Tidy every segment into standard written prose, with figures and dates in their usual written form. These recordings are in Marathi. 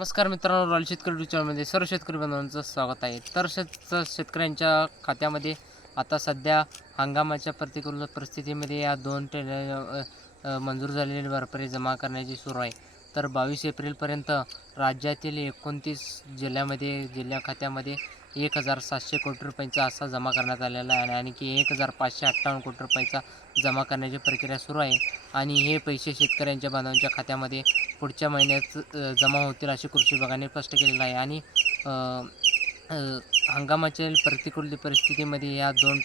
नमस्कार मित्रांनो, रॉयल शेतकरी यूट्यूब चॅनलमध्ये सर्व शेतकरी बांधवांचं स्वागत आहे. तर शेतकऱ्यांच्या खात्यामध्ये आता सध्या हंगामाच्या प्रतिकूल परिस्थितीमध्ये या दोन मंजूर झालेली भरपाई जमा करण्याची सुरू आहे. तर 22 एप्रिलपर्यंत राज्यातील 29 जिल्हा खात्यामध्ये 1,700 कोटी रुपयांचा असा जमा करण्यात आलेला आहे आणि आणखी 1,558 कोटी रुपयांचा जमा करण्याची प्रक्रिया सुरू आहे. आणि हे पैसे शेतकऱ्यांच्या बांधवांच्या खात्यामध्ये पुढच्या महिन्यात जमा होतील असे कृषी विभागाने स्पष्ट केलेलं आहे. आणि अ, अ, हंगामाच्या प्रतिकूल परिस्थितीमध्ये या दोन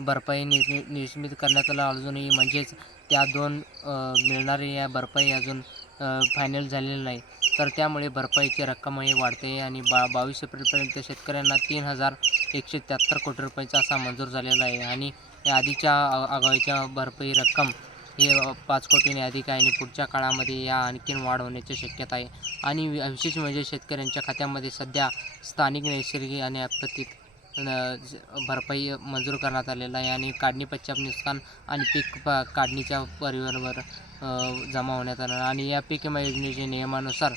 भरपाई नियमित करण्यात आला अजूनही, म्हणजेच त्या दोन मिळणारी या भरपाई अजून फायनल झालेली नाही. तर त्यामुळे भरपाईची रक्कमही वाढते आणि 22 एप्रिलपर्यंत शेतकऱ्यांना 3,173 कोटी रुपयांचा असा मंजूर झालेला आहे. आणि या आधीच्या आगाऊच्या भरपाई रक्कम हे 5 कोटींनी अधिक आहे आणि पुढच्या काळामध्ये या आणखीन वाढ होण्याची शक्यता आहे. आणि विशेष म्हणजे शेतकऱ्यांच्या खात्यामध्ये सध्या स्थानिक नैसर्गिक आणि आपत्तीत भरपाई मंजूर करण्यात आलेला आहे. आणि काढणी पश्चात नुकसान आणि पीक काढणीच्या परिवारावर जमा होण्यात आला. आणि या पीक विमा योजनेच्या नियमानुसार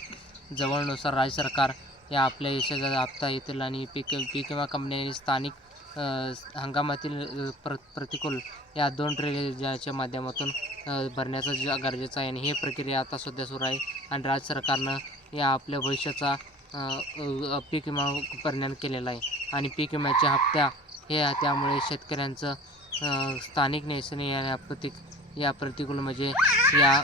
जवळनुसार राज्य सरकार या आपल्या यशाचा हप्ता येतील आणि पीक विमा कंपन्यांनी स्थानिक हंगामातील प्रतिकूल या दोन ट्रेलच्या माध्यमातून भरण्याचं गरजेचं आहे. आणि ही प्रक्रिया आता सध्या सुरू आहे आणि राज्य सरकारनं या आपल्या भविष्याचा पीक विमा परिणाम केलेला आहे. आणि पीक विम्याच्या हप्त्या हे त्यामुळे शेतकऱ्यांचं स्थानिक नैसर्गिक आणि या प्रतिकूल म्हणजे या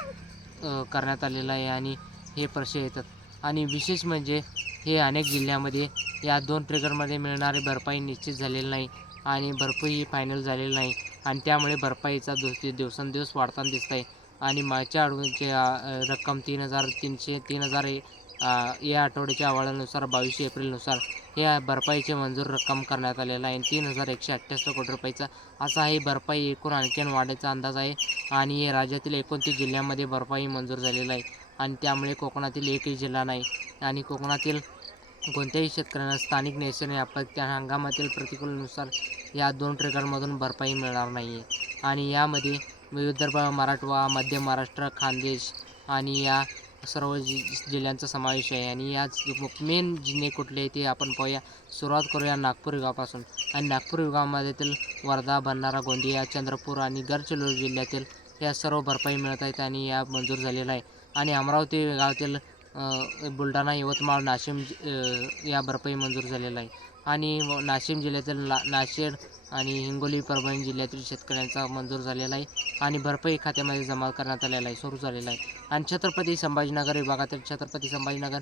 करण्यात आलेलं आहे आणि हे पैसे येतात. आणि विशेष म्हणजे हे अनेक जिल्ह्यामध्ये या दोन ट्रिगरमध्ये मिळणारी भरपाई निश्चित झालेली नाही आणि भरपाई फायनल झालेली नाही. आणि त्यामुळे भरपाईचा दिवसेंदिवस वाढताना दिसत आहे. आणि मागच्या आठवड्याची रक्कम 3,000 या आठवड्याच्या अहवालानुसार 22 एप्रिलनुसार या भरपाईची मंजूर रक्कम करण्यात आलेला आहे. 3,178 कोटी रुपयाचा असा ही भरपाई एकूण आणखीन वाढीचा अंदाज आहे. आणि राज्यातील 29 जिल्ह्यांमध्ये भरपाई मंजूर झालेला आहे. आणि त्यामुळे कोकणातील एकही जिल्हा नाही आणि कोकणातील कोणत्याही शेतकऱ्यांना स्थानिक नैसर्गिक आपत्ती हंगामातील प्रतिकूलनुसार या दोन ट्रिगरमधून भरपाई मिळणार नाही आहे. आणि यामध्ये विदर्भ, मराठवाडा, मध्य महाराष्ट्र, खानदेश आणि या सर्व जिल्ह्यांचा समावेश आहे. आणि याच मेन जिल्हे कुठले आहे ते आपण पाहूया. सुरुवात करूया नागपूर विभागापासून. आणि नागपूर विभागामधील वर्धा, भंडारा, गोंदिया, चंद्रपूर आणि गडचिरोली जिल्ह्यातील या सर्व भरपाई मिळत आहेत आणि या मंजूर झालेला आहे. आणि अमरावती विभागातील बुलढाणा, यवतमाळ, नाशिक या भरपाई मंजूर झालेला आहे. आणि नाशिक जिल्ह्यातील नाशिक आणि हिंगोली, परभणी जिल्ह्यातील शेतकऱ्यांचा मंजूर झालेला आहे आणि भरपाई खात्यामध्ये जमा करण्यात आलेला आहे, सुरू झालेला आहे. आणि छत्रपती संभाजीनगर विभागातील छत्रपती संभाजीनगर,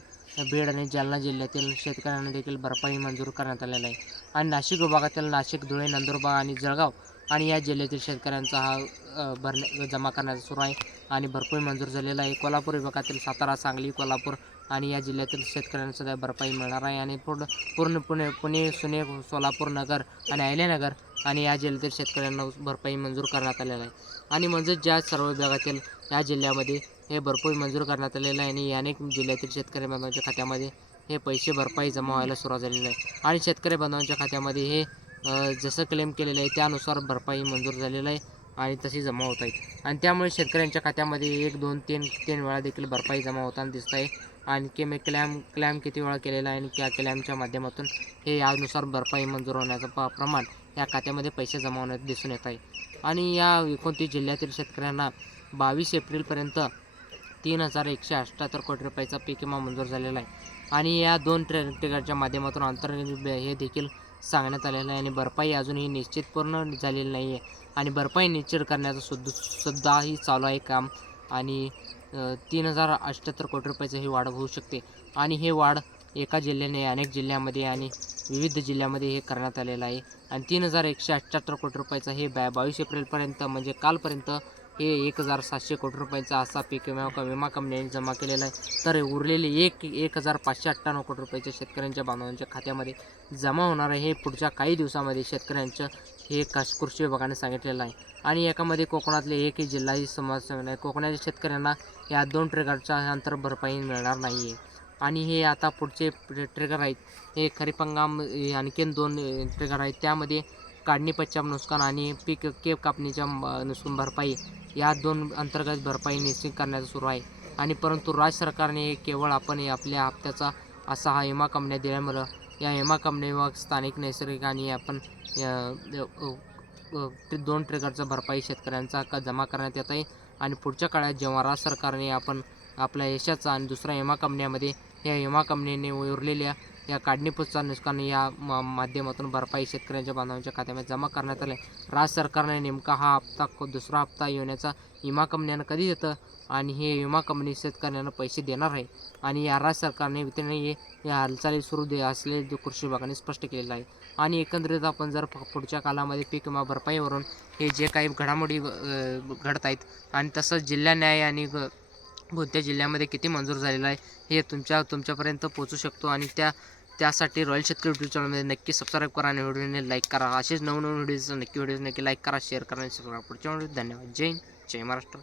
बीड आणि जालना जिल्ह्यातील शेतकऱ्यांना देखील भरपाई मंजूर करण्यात आलेला आहे. आणि नाशिक विभागातील नाशिक, धुळे, नंदुरबार आणि जळगाव आणि या जिल्ह्यातील शेतकऱ्यांचा हा जमा करण्याचा सुरू आहे आणि भरपाई मंजूर झालेला आहे. कोल्हापूर विभागातील सातारा, सांगली, कोल्हापूर आणि या जिल्ह्यातील शेतकऱ्यांना सुद्धा भरपाई मिळणार आहे. आणि पूर्ण पुणे, सोलापूर नगर आणि अहिल्यानगर आणि या जिल्ह्यातील शेतकऱ्यांना भरपाई मंजूर करण्यात आलेला आहे. आणि म्हणजे ज्या सर्व विभागातील या जिल्ह्यामध्ये हे भरपाई मंजूर करण्यात आलेलं आहे आणि अनेक जिल्ह्यातील शेतकरी बांधवांच्या खात्यामध्ये हे पैसे भरपाई जमा व्हायला सुरुवात झालेली आहे. आणि शेतकरी बांधवांच्या खात्यामध्ये हे जसं क्लेम केलेलं आहे त्यानुसार भरपाई मंजूर झालेलं आहे आणि तशी जमा होत आहेत. आणि त्यामुळे शेतकऱ्यांच्या खात्यामध्ये 1, 2, 3 वेळा देखील भरपाई जमा होताना दिसत आहे. आणि मी क्लॅम किती वेळा केलेला आहे आणि त्या क्लॅमच्या माध्यमातून हे यानुसार भरपाई मंजूर होण्याचं प्रमाण या खात्यामध्ये पैसे जमा होण्यात दिसून येत आहे. आणि या 29 जिल्ह्यातील शेतकऱ्यांना 22 एप्रिलपर्यंत 3,178 कोटी रुपयाचा पीक विमा मंजूर झालेला आहे. आणि या दोन ट्रिगरच्या माध्यमातून अंतर्गत हे देखील सांगण्यात आलेलं आहे. आणि भरपाई अजूनही निश्चित पूर्ण झालेली नाही आहे आणि भरपाई निश्चित करण्याचं सुद्धाही चालू आहे काम. आणि 3,078 कोटी रुपयाचं ही वाढ होऊ शकते. आणि हे वाढ एका जिल्ह्याने अनेक जिल्ह्यामध्ये आणि विविध जिल्ह्यामध्ये हे करण्यात आलेलं आहे. आणि 3,178 कोटी रुपयाचा हे 22 एप्रिलपर्यंत म्हणजे कालपर्यंत हे 1,700 कोटी रुपयांचा असा पीक विमा कंपन्यांनी जमा केलेला आहे. तर उरलेले 1,598 कोटी रुपयाच्या शेतकऱ्यांच्या बांधवांच्या खात्यामध्ये जमा होणार आहे. हे पुढच्या काही दिवसामध्ये शेतकऱ्यांचं हे कृषी विभागाने सांगितलेलं आहे. आणि यामध्ये कोकणातले एकही जिल्हाही समावेश नाही. कोकणाच्या शेतकऱ्यांना या दोन ट्रिगरच्या अंतर भरपाई मिळणार नाही आहे. आणि हे आता पुढचे ट्रिगर आहेत हे खरीप हंगाम आणखीन 2 ट्रिगर आहेत. त्यामध्ये काढणी पश्चात नुकसान आणि पीक कापणीच्या नुकसान भरपाई या 2 अंतर्गत भरपाई निश्चित करण्याचं सुरू आहे. आणि परंतु राज्य सरकारने केवळ आपण आपल्या हप्त्याचा असा हा विमा कंपन्या दिल्यामुळं या विमा कंपनीवर स्थानिक नैसर्गिक आणि आपण ते 2 ट्रिगरचा भरपाई शेतकऱ्यांचा हक्क जमा करण्यात येत आहे. आणि पुढच्या काळात जेव्हा राज्य सरकारने आपण आपल्या यशाचा आणि दुसऱ्या विमा कंपन्यामध्ये या विमा कंपनीने उरलेल्या या काढणीपूर्वकचा नुकसान या माध्यमातून भरपाई शेतकऱ्यांच्या बांधवांच्या खात्यामध्ये जमा करण्यात आले. राज्य सरकारने नेमका हा हप्ता दुसरा हप्ता येण्याचा विमा कंपन्यांना कधी देतं आणि हे विमा कंपनी शेतकऱ्यांना पैसे देणार आहे आणि या राज्य सरकारने या हालचाली सुरू असलेले कृषी विभागाने स्पष्ट केलेलं आहे. आणि एकंदरीत आपण जर पुढच्या कालामध्ये पीक विमा भरपाईवरून हे जे काही घडामोडी घडत आहेत आणि तसंच जिल्हा न्याय आणि कोणत्या जिल्ह्यामध्ये किती मंजूर झालेलं आहे हे तुमच्यापर्यंत पोहोचू शकतो. आणि त्यासाठी रॉयल शेतकरी यूट्यूब चॅनलमध्ये नक्की सबस्क्राईब करा आणि व्हिडिओने लाईक करा. असेच नवनवीन व्हिडिओज नक्की लाईक करा, शेअर करा आणि सबस्क्राईब. पुढच्या व्हिडिओ धन्यवाद. जय हिंद, जय महाराष्ट्र.